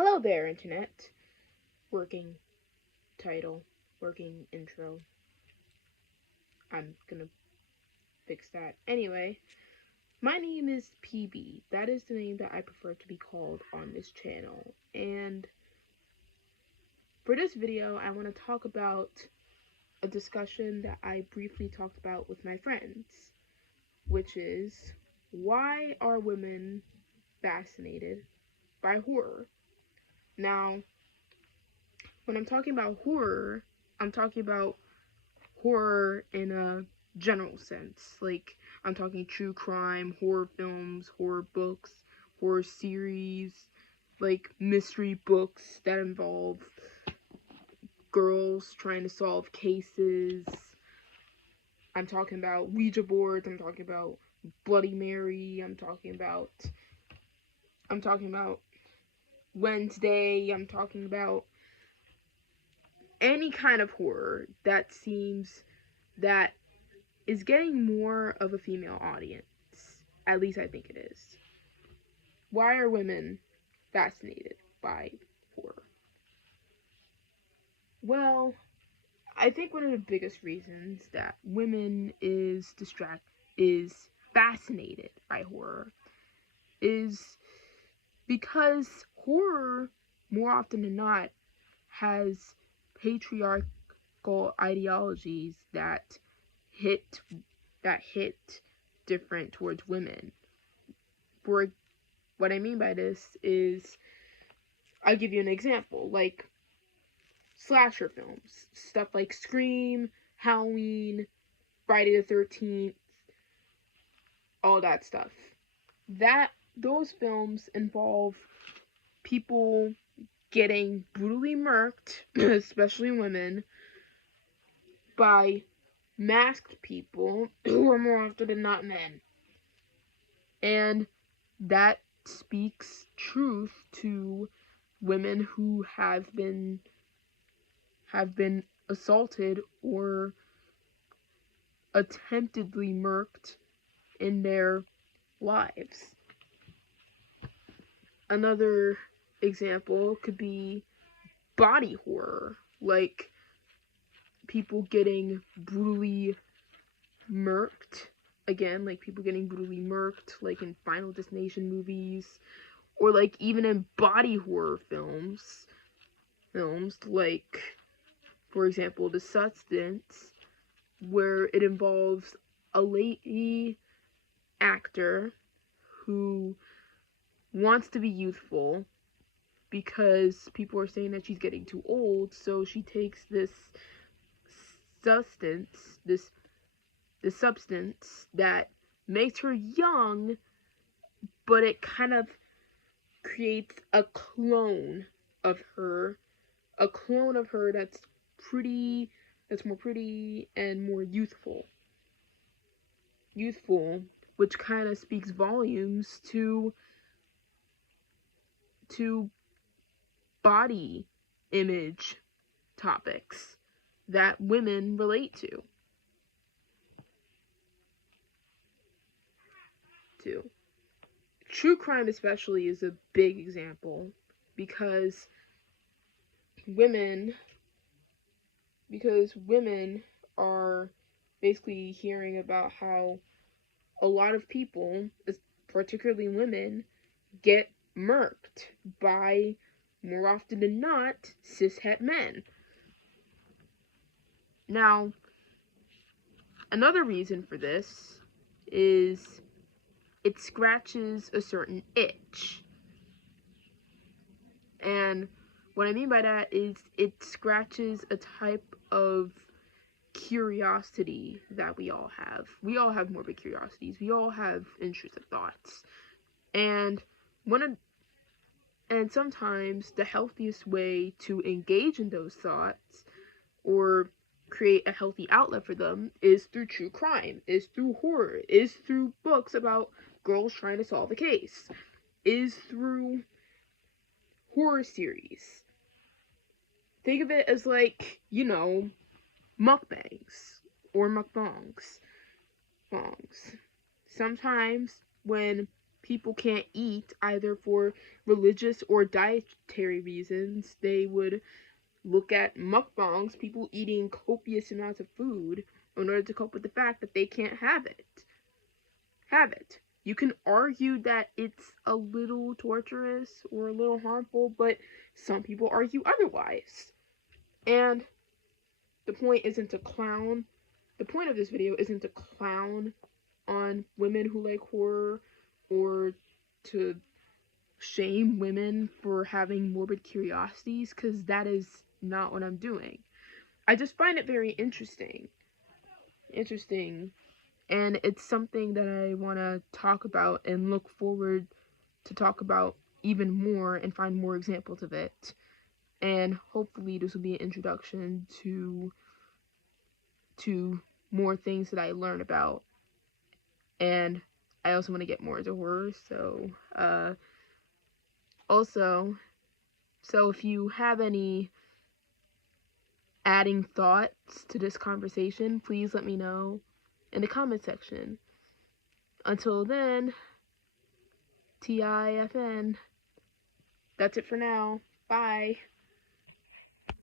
Hello there, Internet. Working title, working intro. I'm gonna fix that. Anyway, my name is PB. That is the name that I prefer to be called on this channel. And for this video, I want to talk about a discussion that I briefly talked about with my friends, which is why are women fascinated by horror? Now, when I'm talking about horror, I'm talking about horror in a general sense. Like, I'm talking true crime, horror films, horror books, horror series, like mystery books that involve girls trying to solve cases. I'm talking about Ouija boards, I'm talking about Bloody Mary, I'm talking about Wednesday, I'm talking about any kind of horror that seems that is getting more of a female audience. At least I think it is. Why are women fascinated by horror? Well, I think one of the biggest reasons that women is fascinated by horror is because horror, more often than not, has patriarchal ideologies that hit different towards women. For what I mean by this is, I'll give you an example, like slasher films, stuff like Scream, Halloween, Friday the 13th, all that stuff. Those films involve people getting brutally murked, especially women, by masked people who are more often than not men. And that speaks truth to women who have been assaulted or attemptedly murked in their lives. Another example could be body horror, like people getting brutally murked. Again, like people getting brutally murked, like in Final Destination movies, or like even in body horror films like, for example, The Substance, where it involves a lady actor who wants to be youthful because people are saying that she's getting too old, so she takes this substance that makes her young, but it kind of creates a clone of her that's more pretty and more youthful, which kind of speaks volumes to body image topics that women relate to. True crime especially is a big example because women are basically hearing about how a lot of people, particularly women, get murked by, more often than not, cishet men. Now, another reason for this is it scratches a certain itch. And what I mean by that is it scratches a type of curiosity that we all have. We all have morbid curiosities. We all have intrusive thoughts. And sometimes the healthiest way to engage in those thoughts or create a healthy outlet for them is through true crime, is through horror, is through books about girls trying to solve a case, is through horror series. Think of it as like, mukbangs or mukbangs. Sometimes when people can't eat either for religious or dietary reasons, they would look at mukbangs, people eating copious amounts of food in order to cope with the fact that they can't have it. You can argue that it's a little torturous or a little harmful, but some people argue otherwise. And the point isn't to clown. The point of this video isn't to clown on women who like horror or to shame women for having morbid curiosities, because that is not what I'm doing. I just find it very interesting. And it's something that I want to talk about and look forward to talk about even more and find more examples of it. And hopefully this will be an introduction to more things that I learn about. And I also want to get more into horror, so so if you have any adding thoughts to this conversation, please let me know in the comment section. Until then, TIFN. That's it for now. Bye.